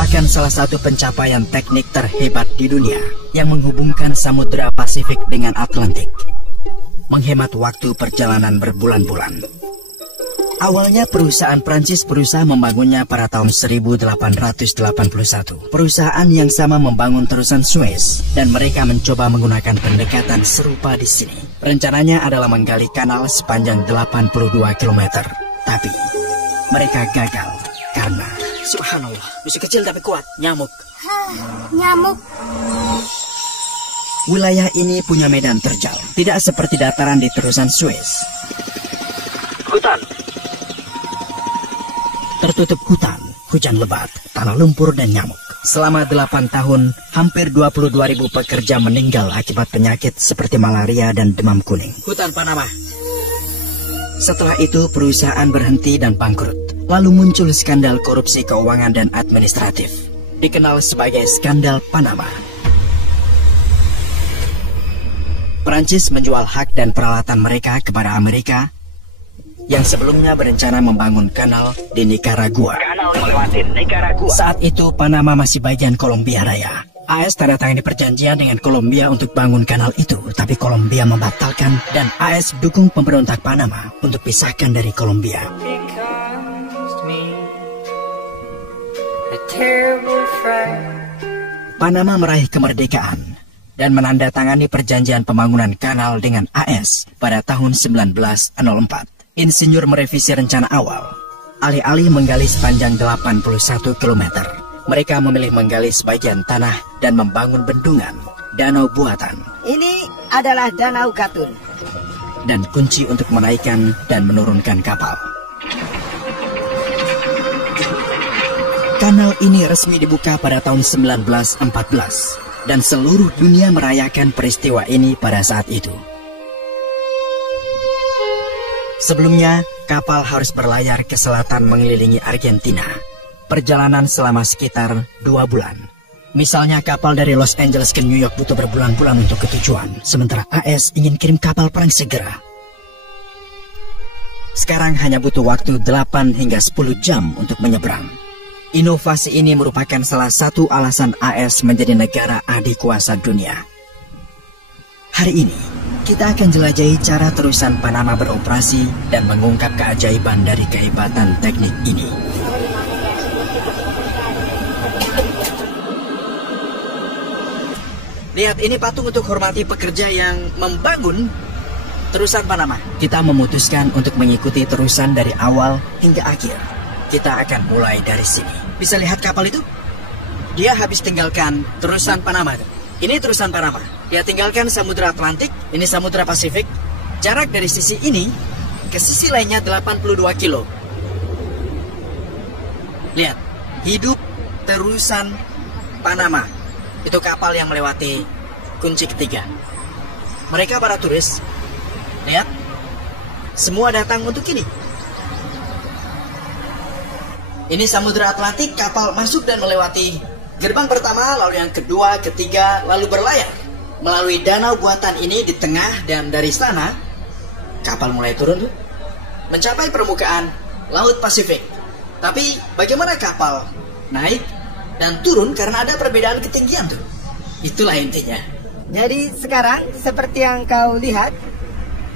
merupakan salah satu pencapaian teknik terhebat di dunia yang menghubungkan Samudra Pasifik dengan Atlantik, menghemat waktu perjalanan berbulan-bulan. Awalnya perusahaan Prancis berusaha membangunnya pada tahun 1881. Perusahaan yang sama membangun terusan Suez dan mereka mencoba menggunakan pendekatan serupa di sini. Rencananya adalah menggali kanal sepanjang 82 km. Tapi mereka gagal karena subhanallah, musuh kecil tapi kuat, nyamuk. Nyamuk. Wilayah ini punya medan terjal, tidak seperti dataran di terusan Suez. Hutan. Tertutup hutan, hujan lebat, tanah lumpur dan nyamuk. Selama 8 tahun, hampir 22.000 pekerja meninggal akibat penyakit seperti malaria dan demam kuning. Hutan Panama. Setelah itu perusahaan berhenti dan bangkrut. Lalu muncul skandal korupsi keuangan dan administratif, dikenal sebagai skandal Panama. Prancis menjual hak dan peralatan mereka kepada Amerika yang sebelumnya berencana membangun kanal di Nicaragua. Kanal melewati Nicaragua. Saat itu Panama masih bagian Kolombia Raya. AS tanda tangani perjanjian dengan Kolombia untuk bangun kanal itu, tapi Kolombia membatalkan dan AS dukung pemberontak Panama untuk pisahkan dari Kolombia. Panama meraih kemerdekaan dan menandatangani perjanjian pembangunan kanal dengan AS pada tahun 1904. Insinyur merevisi rencana awal. Alih-alih menggali sepanjang 81 km, mereka memilih menggali sebagian tanah dan membangun bendungan, danau buatan. Ini adalah Danau Gatun. Dan kunci untuk menaikkan dan menurunkan kapal. Kanal ini resmi dibuka pada tahun 1914 dan seluruh dunia merayakan peristiwa ini pada saat itu. Sebelumnya, kapal harus berlayar ke selatan mengelilingi Argentina. Perjalanan selama sekitar 2 bulan. Misalnya kapal dari Los Angeles ke New York butuh berbulan-bulan untuk ketujuan, sementara AS ingin kirim kapal perang segera. Sekarang hanya butuh waktu 8 hingga 10 jam untuk menyeberang. Inovasi ini merupakan salah satu alasan AS menjadi negara adikuasa dunia. Hari ini, kita akan jelajahi cara terusan Panama beroperasi dan mengungkap keajaiban dari kehebatan teknik ini. Lihat, ini patung untuk hormati pekerja yang membangun terusan Panama. Kita memutuskan untuk mengikuti terusan dari awal hingga akhir. Kita akan mulai dari sini. Bisa lihat kapal itu? Dia habis tinggalkan terusan Panama. Ini terusan Panama. Dia tinggalkan Samudra Atlantik, ini Samudra Pasifik. Jarak dari sisi ini ke sisi lainnya 82 kilo. Lihat, hidup terusan Panama. Itu kapal yang melewati kunci ketiga. Mereka para turis. Lihat, semua datang untuk ini. Ini Samudra Atlantik, kapal masuk dan melewati gerbang pertama, lalu yang kedua, ketiga, lalu berlayar melalui danau buatan ini di tengah, dan dari sana kapal mulai turun tuh, mencapai permukaan Laut Pasifik. Tapi bagaimana kapal naik dan turun karena ada perbedaan ketinggian tuh. Itulah intinya. Jadi sekarang seperti yang kau lihat,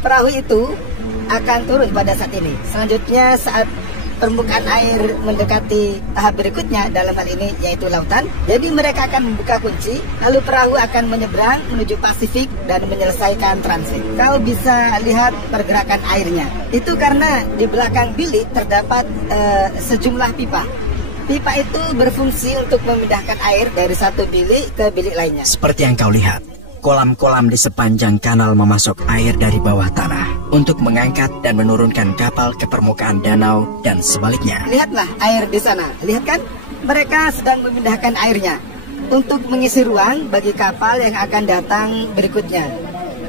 perahu itu akan turun pada saat ini. Selanjutnya saat permukaan air mendekati tahap berikutnya, dalam hal ini yaitu lautan, jadi mereka akan membuka kunci, lalu perahu akan menyeberang menuju Pasifik dan menyelesaikan transit. Kau bisa lihat pergerakan airnya. Itu karena di belakang bilik terdapat sejumlah pipa. Pipa itu berfungsi untuk memindahkan air dari satu bilik ke bilik lainnya. Seperti yang kau lihat, kolam-kolam di sepanjang kanal memasok air dari bawah tanah untuk mengangkat dan menurunkan kapal ke permukaan danau dan sebaliknya. Lihatlah air di sana, lihat kan? Mereka sedang memindahkan airnya untuk mengisi ruang bagi kapal yang akan datang berikutnya.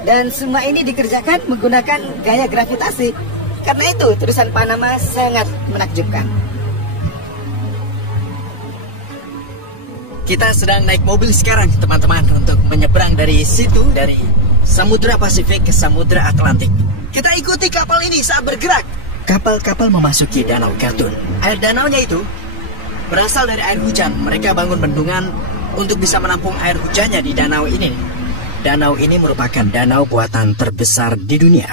Dan semua ini dikerjakan menggunakan gaya gravitasi. Karena itu terusan Panama sangat menakjubkan. Kita sedang naik mobil sekarang, teman-teman, untuk menyeberang dari situ, dari Samudra Pasifik ke Samudra Atlantik. Kita ikuti kapal ini saat bergerak. Kapal-kapal memasuki Danau Gatun. Air danaunya itu Berasal dari air hujan, mereka bangun bendungan untuk bisa menampung air hujannya di danau ini. Danau ini merupakan danau buatan terbesar di dunia.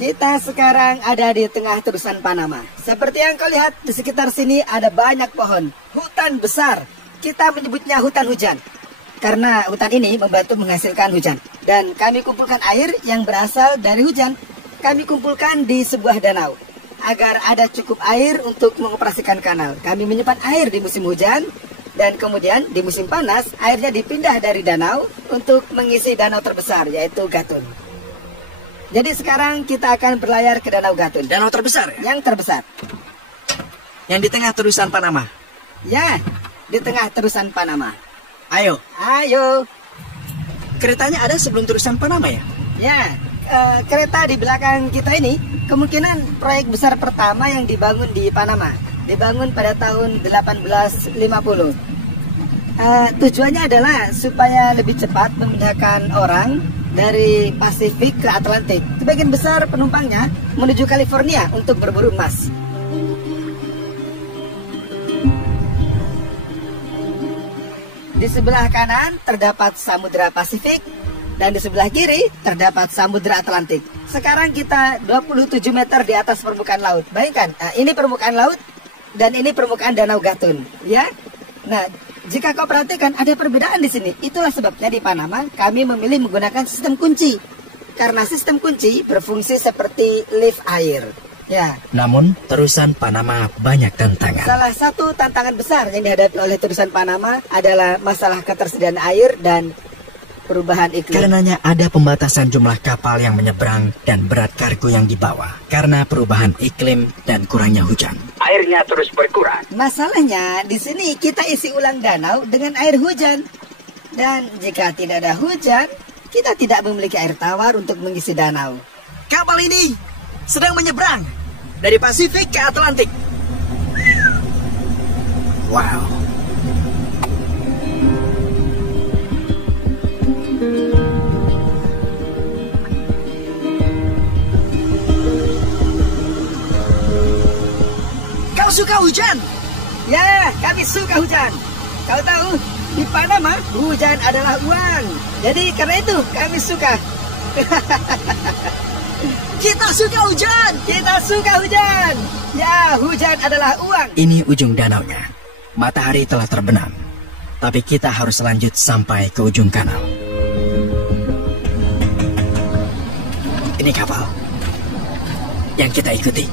Kita sekarang ada di tengah terusan Panama. Seperti yang kau lihat, di sekitar sini ada banyak pohon. Hutan besar. Kita menyebutnya hutan hujan. Karena hutan ini membantu menghasilkan hujan. Dan kami kumpulkan air yang berasal dari hujan. Kami kumpulkan di sebuah danau. Agar ada cukup air untuk mengoperasikan kanal. Kami menyimpan air di musim hujan. Dan kemudian di musim panas, airnya dipindah dari danau untuk mengisi danau terbesar, yaitu Gatun. Jadi sekarang kita akan berlayar ke Danau Gatun. Danau terbesar ya? Yang terbesar. Yang di tengah terusan Panama. Ya, di tengah terusan Panama. Ayo. Ayo. Keretanya ada sebelum terusan Panama ya? Ya, kereta di belakang kita ini kemungkinan proyek besar pertama yang dibangun di Panama. Dibangun pada tahun 1850. Tujuannya adalah supaya lebih cepat memindahkan orang dari Pasifik ke Atlantik. Sebagian besar penumpangnya menuju California untuk berburu emas. Di sebelah kanan terdapat Samudra Pasifik dan di sebelah kiri terdapat Samudra Atlantik. Sekarang kita 27 meter di atas permukaan laut. Bayangkan, ini permukaan laut dan ini permukaan Danau Gatun, ya. Nah, jika kau perhatikan ada perbedaan di sini. Itulah sebabnya di Panama kami memilih menggunakan sistem kunci. Karena sistem kunci berfungsi seperti lift air. Ya. Namun, terusan Panama banyak tantangan. Salah satu tantangan besar yang dihadapi oleh terusan Panama adalah masalah ketersediaan air dan perubahan iklim. Karenanya ada pembatasan jumlah kapal yang menyeberang dan berat kargo yang dibawa. Karena perubahan iklim dan kurangnya hujan. Airnya terus berkurang. Masalahnya di sini kita isi ulang danau dengan air hujan. Dan jika tidak ada hujan, kita tidak memiliki air tawar untuk mengisi danau. Kapal ini sedang menyeberang dari Pasifik ke Atlantik. Wow. Kau suka hujan? Ya, kami suka hujan. Kau tahu, di Panama hujan adalah uang. Jadi karena itu kami suka. Kita suka hujan. Kita suka hujan. Ya, hujan adalah uang. Ini ujung danaunya. Matahari telah terbenam. Tapi kita harus lanjut sampai ke ujung kanal. Ini kapal yang kita ikuti.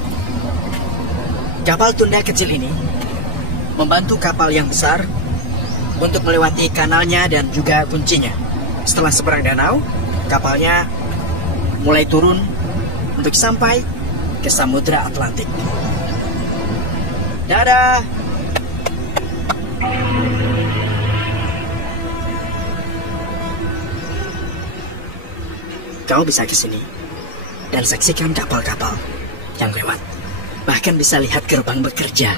Kapal tunda kecil ini membantu kapal yang besar untuk melewati kanalnya dan juga kuncinya. Setelah seberang danau, kapalnya mulai turun untuk sampai ke Samudra Atlantik. Dadah! Kau bisa ke sini dan saksikan kapal-kapal yang lewat. Bahkan bisa lihat gerbang bekerja.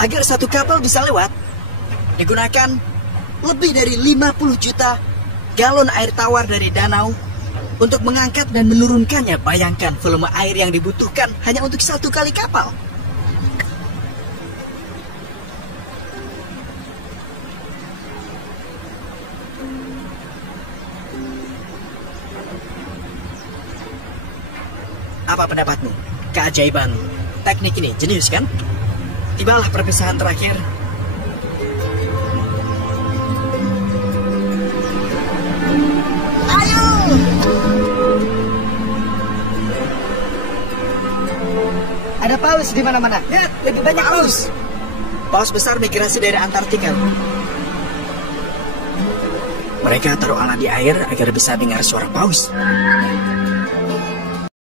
Agar satu kapal bisa lewat, digunakan lebih dari 50 juta galon air tawar dari danau untuk mengangkat dan menurunkannya. Bayangkan volume air yang dibutuhkan hanya untuk satu kali kapal. Apa pendapatmu? Keajaiban teknik ini jenius kan? Tibalah perpisahan terakhir. Ayo! Ada paus di mana-mana. Lihat, lebih banyak paus. Paus besar migrasi dari Antartika. Mereka taruh alat di air agar bisa dengar suara paus.